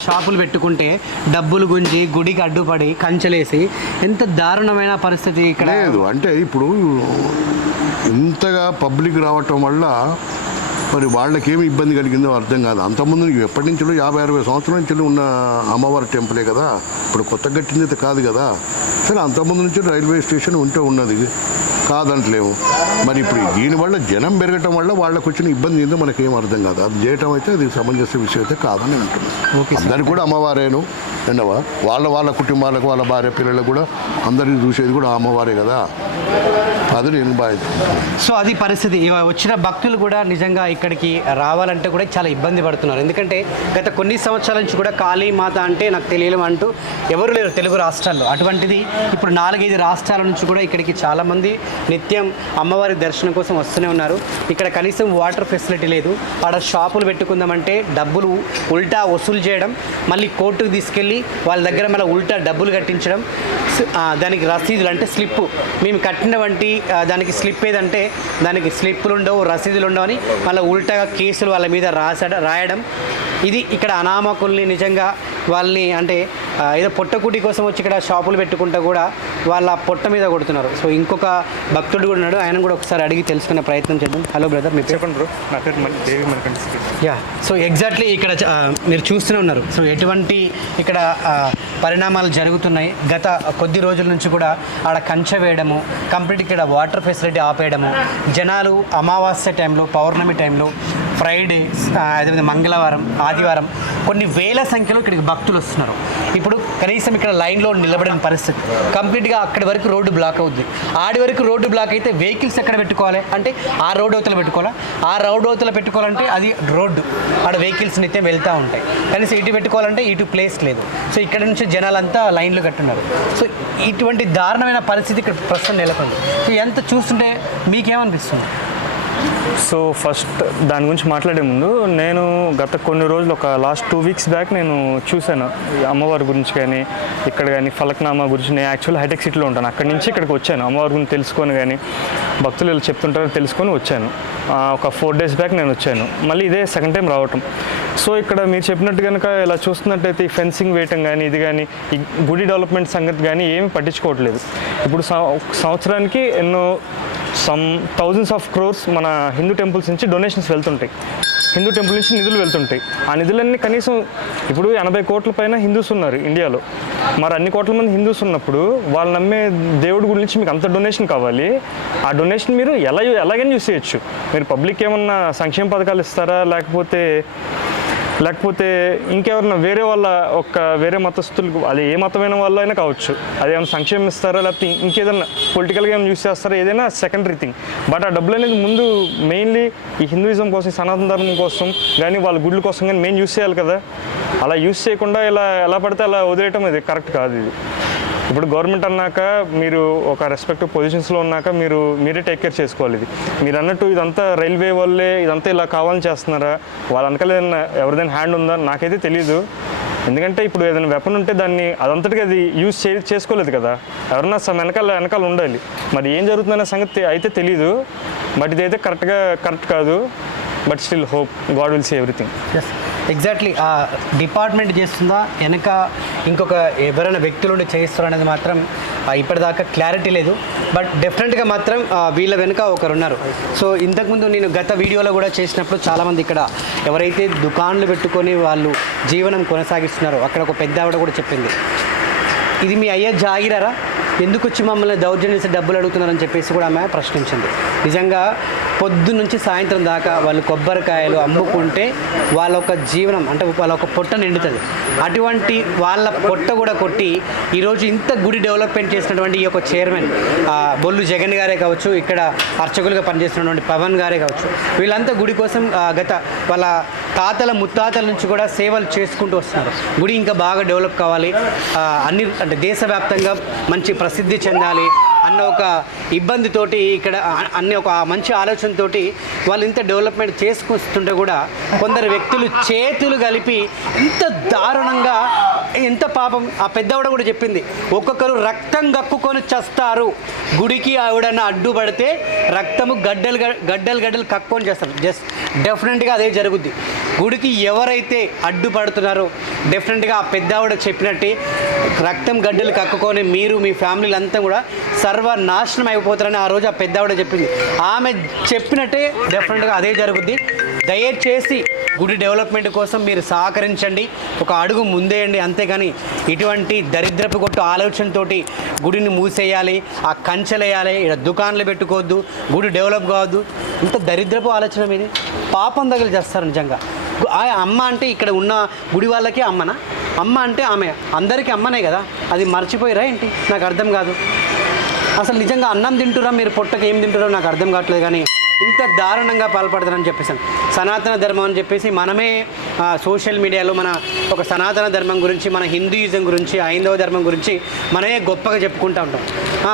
షాపులు పెట్టుకుంటే డబ్బులు గుంజి గుడికి అడ్డుపడి కంచెలేసి ఎంత దారుణమైన పరిస్థితి ఇక్కడ. లేదు అంటే ఇప్పుడు ఇంతగా పబ్లిక్ రావటం వల్ల మరి వాళ్ళకేమి ఇబ్బంది కలిగిందో అర్థం కాదు. అంతకుముందు నీకు ఎప్పటి నుంచో యాభై అరవై సంవత్సరాల నుంచి ఉన్న అమ్మవారి టెంపులే కదా? ఇప్పుడు కొత్త కట్టింది కాదు కదా? సరే అంతకుముందు నుంచి రైల్వే స్టేషన్ ఉంటే ఉన్నది. కాదంటలేము మరి ఇప్పుడు దీనివల్ల జనం పెరగటం వల్ల వాళ్ళకు వచ్చిన ఇబ్బంది ఏందో మనకేం అర్థం కాదు. అది చేయటం అయితే అది సమంజస విషయం అయితే కాదని అంటున్నాను. అందరికి కూడా అమ్మవారేను. ఎండవా వాళ్ళ వాళ్ళ కుటుంబాలకు వాళ్ళ భార్య పిల్లలకు కూడా అందరికీ చూసేది కూడా అమ్మవారే కదా. అది నేను సో అది పరిస్థితి. వచ్చిన భక్తులు కూడా నిజంగా ఇక్కడికి రావాలంటే కూడా చాలా ఇబ్బంది పడుతున్నారు. ఎందుకంటే గత కొన్ని సంవత్సరాల నుంచి కూడా కాళీమాత అంటే నాకు తెలియడం అంటూ ఎవరు లేరు తెలుగు రాష్ట్రాల్లో. అటువంటిది ఇప్పుడు నాలుగైదు రాష్ట్రాల నుంచి కూడా ఇక్కడికి చాలామంది నిత్యం అమ్మవారి దర్శనం కోసం వస్తూనే ఉన్నారు. ఇక్కడ కనీసం వాటర్ ఫెసిలిటీ లేదు. ఆడ షాపులు పెట్టుకుందామంటే డబ్బులు ఉల్టా వసూలు చేయడం మళ్ళీ కోర్టుకు తీసుకెళ్ళి వాళ్ళ దగ్గర మళ్ళీ ఉల్టా డబ్బులు కట్టించడం దానికి రసీదులు అంటే స్లిప్ మేము కట్టిన వంటి దానికి స్లిప్ ఏదంటే దానికి స్లిప్పులు ఉండవు రసీదులు ఉండవు అని మళ్ళీ ఉల్టాగా కేసులు వాళ్ళ మీద రాసడ రాయడం. ఇది ఇక్కడ అనామకుల్ని నిజంగా వాళ్ళని అంటే ఏదో పొట్టకుటి కోసం వచ్చి ఇక్కడ షాపులు పెట్టుకుంటా కూడా వాళ్ళ పొట్ట మీద కొడుతున్నారు. సో ఇంకొక భక్తుడు కూడా ఉన్నాడు. ఆయన కూడా ఒకసారి అడిగి తెలుసుకునే ప్రయత్నం చేద్దాం. హలో బ్రదర్ మీ పేరు? చెప్పండి బ్రో. నా పేరు దేవి యా. సో ఎగ్జాక్ట్లీ ఇక్కడ మీరు చూస్తూనే ఉన్నారు. సో ఎటువంటి ఇక్కడ పరిణామాలు జరుగుతున్నాయి. గత కొద్ది రోజుల నుంచి కూడా ఆడ కంచె వేయడము కంప్లీట్ ఇక్కడ వాటర్ ఫెసిలిటీ ఆపేయడము జనాలు అమావాస్య టైంలో పౌర్ణమి టైంలో ఫ్రైడే అదేవిధంగా మంగళవారం ఆదివారం కొన్ని వేల సంఖ్యలో ఇక్కడికి భక్తులు వస్తున్నారు. ఇప్పుడు కనీసం ఇక్కడ లైన్లో నిలబడిన పరిస్థితి. కంప్లీట్గా అక్కడి వరకు రోడ్డు బ్లాక్ అవుద్ది. ఆడి వరకు రోడ్డు బ్లాక్ అయితే వెహికల్స్ ఎక్కడ పెట్టుకోవాలి? అంటే ఆ రోడ్డు అవతల పెట్టుకోవాలా? ఆ రోడ్డు అవతల పెట్టుకోవాలంటే అది రోడ్డు. ఆడ వెహికల్స్ నిత్యం వెళ్తూ ఉంటాయి. కనీసం ఇటు పెట్టుకోవాలంటే ఇటు ప్లేస్ లేదు. సో ఇక్కడ నుంచి జనాలంతా లైన్లో కట్టున్నారు. సో ఇటువంటి దారుణమైన పరిస్థితి ఇక్కడ ప్రస్తుతం నెలకొంది. సో ఎంత చూస్తుంటే మీకేమనిపిస్తుంది? సో ఫస్ట్ దాని గురించి మాట్లాడే ముందు నేను గత కొన్ని రోజులు ఒక లాస్ట్ టూ వీక్స్ బ్యాక్ నేను చూశాను. ఈ అమ్మవారి గురించి కానీ ఇక్కడ కానీ ఫలక్నామా గురించి నేను యాక్చువల్ హైటెక్ సిటీలో ఉంటాను. అక్కడి నుంచి ఇక్కడికి వచ్చాను. అమ్మవారి గురించి తెలుసుకొని కానీ భక్తులు ఇలా చెప్తుంటారో తెలుసుకొని వచ్చాను. ఒక ఫోర్ డేస్ బ్యాక్ నేను వచ్చాను. మళ్ళీ ఇదే సెకండ్ టైం రావటం. సో ఇక్కడ మీరు చెప్పినట్టు కనుక ఇలా చూస్తున్నట్టయితే ఈ ఫెన్సింగ్ వేయటం కానీ ఇది కానీ ఈ గుడి డెవలప్మెంట్ సంగతి కానీ ఏమీ పట్టించుకోవట్లేదు. ఇప్పుడు సంవత్సరానికి ఎన్నో సమ్ థౌజండ్స్ ఆఫ్ క్రోర్స్ మన హిందూ టెంపుల్స్ నుంచి డొనేషన్స్ వెళ్తుంటాయి. హిందూ టెంపుల్ నుంచి నిధులు వెళ్తుంటాయి. ఆ నిధులన్నీ కనీసం ఇప్పుడు ఎనభై కోట్ల పైన హిందూస్ ఉన్నారు ఇండియాలో. మరి అన్ని కోట్ల మంది హిందూస్ ఉన్నప్పుడు వాళ్ళు నమ్మే దేవుడి గురించి మీకు అంత డొనేషన్ కావాలి. ఆ డొనేషన్ మీరు ఎలా ఎలాగైనా యూస్ చేయొచ్చు మీరు పబ్లిక్ ఏమన్నా సంక్షేమ పథకాలు ఇస్తారా? లేకపోతే లేకపోతే ఇంకెవరైనా వేరే వాళ్ళ ఒక వేరే మతస్థులకు అది ఏ మతమైన వాళ్ళు అయినా కావచ్చు. అది ఏమైనా సంక్షేమం ఇస్తారా? లేకపోతే ఇంకేదైనా పొలిటికల్గా ఏమైనా యూస్ చేస్తారా? ఏదైనా సెకండరీ థింగ్ బట్ ఆ డబ్బులు అనేది ముందు మెయిన్లీ ఈ హిందూయిజం కోసం సనాతన ధర్మం కోసం కానీ వాళ్ళ గుడ్ల కోసం కానీ మెయిన్ యూస్ చేయాలి కదా. అలా యూస్ చేయకుండా ఇలా ఎలా పడితే అలా వదిలేయటం ఇది కరెక్ట్ కాదు ఇది. ఇప్పుడు గవర్నమెంట్ అన్నాక మీరు ఒక రెస్పెక్టివ్ పొజిషన్స్లో ఉన్నాక మీరు మీరే టేక్ కేర్ చేసుకోవాలి ఇది. మీరు అన్నట్టు ఇదంతా రైల్వే వాళ్ళే ఇదంతా ఇలా కావాలని చేస్తున్నారా? వాళ్ళ వెనకాల ఎవరిదైనా హ్యాండ్ ఉందా? నాకైతే తెలియదు ఎందుకంటే ఇప్పుడు ఏదైనా వెపన్ ఉంటే దాన్ని అదంతటికి అది యూజ్ చే చేసుకోలేదు కదా. ఎవరన్నా సమ్ వెనకాల వెనకాల ఉండాలి. మరి ఏం జరుగుతుందనే సంగతి అయితే తెలియదు బట్ ఇదైతే కరెక్ట్గా కరెక్ట్ కాదు. But still hope God will see everything yes exactly ఆ డిపార్ట్మెంట్ చేస్తుందా? వెనక ఇంకొక ఎవరైనా వ్యక్తులు ఉండి చేయిస్తారు అనేది మాత్రం ఇప్పటిదాకా క్లారిటీ లేదు. బట్ డెఫినెట్గా మాత్రం వీళ్ళ వెనుక ఒకరున్నారు సో ఇంతకుముందు నేను గత వీడియోలో కూడా చేసినప్పుడు చాలామంది ఇక్కడ ఎవరైతే దుకాన్లు పెట్టుకొని వాళ్ళు జీవనం కొనసాగిస్తున్నారో అక్కడ ఒక పెద్ద ఆవిడ కూడా చెప్పింది. ఇది మీ అయ్యే జాగిరారా? ఎందుకు వచ్చి మమ్మల్ని దౌర్జన్యం డబ్బులు అడుగుతున్నారని చెప్పేసి కూడా ఆమె ప్రశ్నించింది. నిజంగా పొద్దు నుంచి సాయంత్రం దాకా వాళ్ళు కొబ్బరికాయలు అమ్ముకుంటే వాళ్ళ ఒక జీవనం అంటే వాళ్ళ ఒక పొట్ట నిండుతుంది. అటువంటి వాళ్ళ పొట్ట కూడా కొట్టి ఈరోజు ఇంత గుడి డెవలప్మెంట్ చేసినటువంటి ఈ యొక్క చైర్మన్ బొల్లు జగన్ గారే కావచ్చు ఇక్కడ అర్చకులుగా పనిచేస్తున్నటువంటి పవన్ గారే కావచ్చు వీళ్ళంతా గుడి కోసం గత వాళ్ళ తాతల ముత్తాతల నుంచి కూడా సేవలు చేసుకుంటూ వస్తున్నారు. గుడి ఇంకా బాగా డెవలప్ కావాలి. అన్ని అంటే దేశవ్యాప్తంగా మంచి ప్రసిద్ధి చెందాలి. అన్న ఒక ఇబ్బందితోటి ఇక్కడ అన్ని ఒక మంచి ఆలోచనతోటి వాళ్ళు ఇంత డెవలప్మెంట్ చేసుకొస్తుంటే కూడా కొందరు వ్యక్తులు చేతులు కలిపి ఇంత దారుణంగా ఎంత పాపం. ఆ పెద్దవిడ కూడా చెప్పింది ఒక్కొక్కరు రక్తం కక్కుకొని చస్తారు. గుడికి ఆవిడన్న అడ్డుపడితే రక్తము గడ్డలు గడ్డలు గడ్డలు కక్కుకొని చేస్తారు. జస్ట్ డెఫినెట్గా అదే జరుగుద్ది. గుడికి ఎవరైతే అడ్డుపడుతున్నారో డెఫినెట్గా ఆ పెద్దావిడ చెప్పినట్టే రక్తం గడ్డలు కక్కుకొని మీరు మీ ఫ్యామిలీలు అంతా కూడా సర్వనాశనం అయిపోతారని ఆ రోజు ఆ పెద్దావిడ చెప్పింది. ఆమె చెప్పినట్టే డెఫినెట్గా అదే జరుగుద్ది. దయచేసి గుడి డెవలప్మెంట్ కోసం మీరు సహకరించండి. ఒక అడుగు ముందేయండి. అంతేగాని ఇటువంటి దరిద్రపు కొట్టు ఆలోచనతోటి గుడిని మూసేయాలి ఆ కంచెలేయాలి ఇక్కడ దుకాణాలు పెట్టుకోవద్దు గుడి డెవలప్ కావద్దు. ఇంత దరిద్రపు ఆలోచన మీది. పాపం దగ్గర చేస్తారు నిజంగా. ఆ అమ్మ అంటే ఇక్కడ ఉన్న గుడి వాళ్ళకి అమ్మనా? అమ్మ అంటే ఆమె. అందరికీ అమ్మనే కదా. అది మర్చిపోయిరా ఏంటి? నాకు అర్థం కాదు. అసలు నిజంగా అన్నం తింటురా మీరు? పొట్టకి ఏం తింటురో నాకు అర్థం కావట్లేదు కానీ ఇంత దారుణంగా పాల్పడతారని చెప్పేసాను సనాతన ధర్మం అని చెప్పేసి మనమే సోషల్ మీడియాలో మన ఒక సనాతన ధర్మం గురించి మన హిందూయిజం గురించి హైందవ ధర్మం గురించి మనమే గొప్పగా చెప్పుకుంటూ ఉంటాం.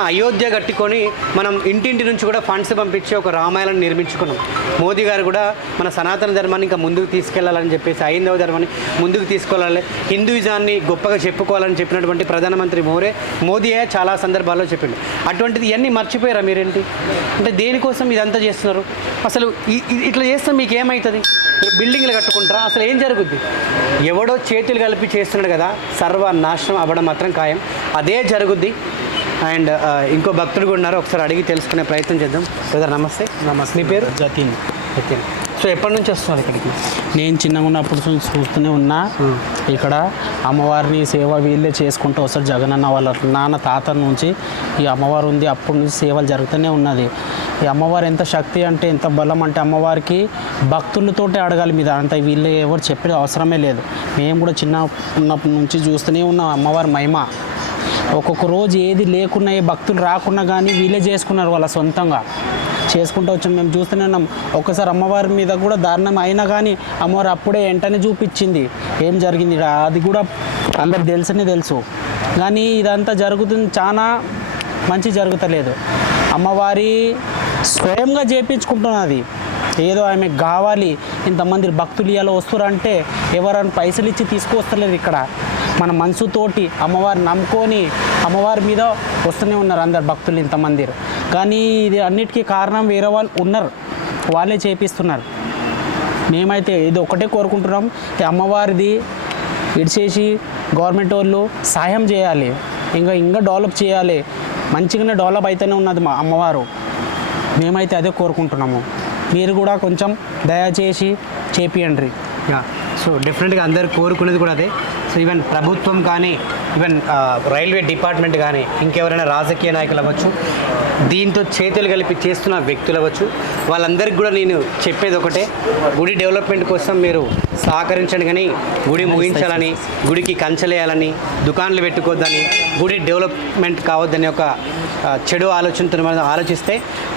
అయోధ్య కట్టుకొని మనం ఇంటింటి నుంచి కూడా ఫండ్స్ పంపించి ఒక రామాయణం నిర్మించుకున్నాం. మోదీ గారు కూడా మన సనాతన ధర్మాన్ని ఇంకా ముందుకు తీసుకెళ్ళాలని చెప్పేసి హైందవ ధర్మాన్ని ముందుకు తీసుకెళ్ళాలి హిందూయిజాన్ని గొప్పగా చెప్పుకోవాలని చెప్పినటువంటి ప్రధానమంత్రి మోరే మోదీయే చాలా సందర్భాల్లో చెప్పిండు. అటువంటిది ఇవన్నీ మర్చిపోయారా మీరేంటి? అంటే దేనికోసం ఇదంతా చేస్తున్నారు? అసలు ఇట్లా చేస్తే మీకు ఏమవుతుంది బిల్డింగ్లు కట్టుకుంటారా? అసలు ఏం జరుగుద్ది? ఎవడో చేతులు కలిపి చేస్తున్నాడు కదా సర్వనాశనం అవ్వడం మాత్రం ఖాయం. అదే జరుగుద్ది. అండ్ ఇంకో భక్తుడు కూడా ఉన్నారు. ఒకసారి అడిగి తెలుసుకునే ప్రయత్నం చేద్దాం. బ్రదర్ నమస్తే. నమస్తే మీ పేరు? జతిన్. సత్యం సో ఎప్పటి నుంచి వస్తున్నారు ఇక్కడికి? నేను చిన్నగా ఉన్నప్పుడు చూస్తూనే ఉన్నా. ఇక్కడ అమ్మవారిని సేవ వీళ్ళే చేసుకుంటూ వస్తారు. జగనన్న వాళ్ళ నాన్న తాత నుంచి ఈ అమ్మవారు ఉంది. అప్పటి నుంచి సేవలు జరుగుతూనే ఉన్నది. ఈ అమ్మవారు ఎంత శక్తి అంటే ఎంత బలం అంటే అమ్మవారికి భక్తులతోటే అడగాలి మీద. అంత వీళ్ళు ఎవరు చెప్పే అవసరమే లేదు. మేము కూడా చిన్న ఉన్నప్పటి నుంచి చూస్తూనే ఉన్నాం. అమ్మవారి మహిమ. ఒక్కొక్క రోజు ఏది లేకున్నా ఏ భక్తులు రాకున్నా కానీ వీళ్ళే చేసుకున్నారు వాళ్ళ సొంతంగా. చేసుకుంటూ వచ్చాం. మేము చూస్తూనే ఉన్నాం. ఒక్కసారి అమ్మవారి మీద కూడా దారుణం అయినా కానీ అమ్మవారు అప్పుడే వెంటనే చూపించింది. ఏం జరిగింది? అది కూడా అందరికి తెలుసనే తెలుసు. కానీ ఇదంతా జరుగుతుంది చాలా మంచి జరుగుతలేదు. అమ్మవారి స్వయంగా చేపించుకుంటున్నది. ఏదో ఆమె కావాలి ఇంతమంది భక్తులు ఇలా వస్తారంటే ఎవరైనా పైసలు ఇచ్చి తీసుకువస్తలేరు ఇక్కడ. మన మనసుతోటి అమ్మవారిని నమ్ముకొని అమ్మవారి మీద వస్తూనే ఉన్నారు అందరు భక్తులు ఇంతమంది. కానీ ఇది అన్నిటికీ కారణం వేరే వాళ్ళు ఉన్నారు. వాళ్ళే చేపిస్తున్నారు. మేమైతే ఇది ఒకటే కోరుకుంటున్నాం. ఈ అమ్మవారిది ఇడిచేసి గవర్నమెంట్ వాళ్ళు సాయం చేయాలి. ఇంకా ఇంకా డెవలప్ చేయాలి. మంచిగానే డెవలప్ అయితేనే ఉన్నది మా అమ్మవారు. మేమైతే అదే కోరుకుంటున్నాము. మీరు కూడా కొంచెం దయచేసి చేపియండి. సో డెఫినెట్గా అందరు కోరుకునేది కూడా అదే. సో ఈవెన్ ప్రభుత్వం కానీ ఈవెన్ రైల్వే డిపార్ట్మెంట్ కానీ ఇంకెవరైనా రాజకీయ నాయకులు అవ్వచ్చు దీంతో చేతులు కలిపి చేస్తున్న వ్యక్తులు అవ్వచ్చు వాళ్ళందరికీ కూడా నేను చెప్పేది ఒకటే గుడి డెవలప్మెంట్ కోసం మీరు సహకరించండి కానీ గుడి ముగించాలని గుడికి కంచెలేయాలని దుకాణాలు పెట్టుకోవద్దని గుడి డెవలప్మెంట్ కావద్దని ఒక చెడు ఆలోచనతో మనం ఆలోచిస్తే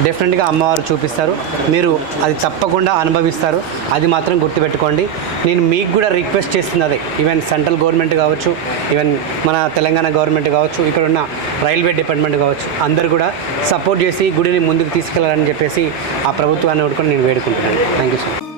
డెఫినెట్గా అమ్మవారు చూపిస్తారు. మీరు అది తప్పకుండా అనుభవిస్తారు. అది మాత్రం గుర్తుపెట్టుకోండి. నేను మీకు కూడా రిక్వెస్ట్ చేస్తుంది అదే ఈవెన్ సెంట్రల్ గవర్నమెంట్ కావచ్చు ఈవెన్ మన తెలంగాణ గవర్నమెంట్ కావచ్చు ఇక్కడ ఉన్న రైల్వే డిపార్ట్మెంట్ కావచ్చు అందరు కూడా సపోర్ట్ చేసి గుడిని ముందుకు తీసుకెళ్ళాలని చెప్పేసి ఆ ప్రభుత్వాన్ని కూడా నేను వేడుకుంటున్నాను. Thank you so much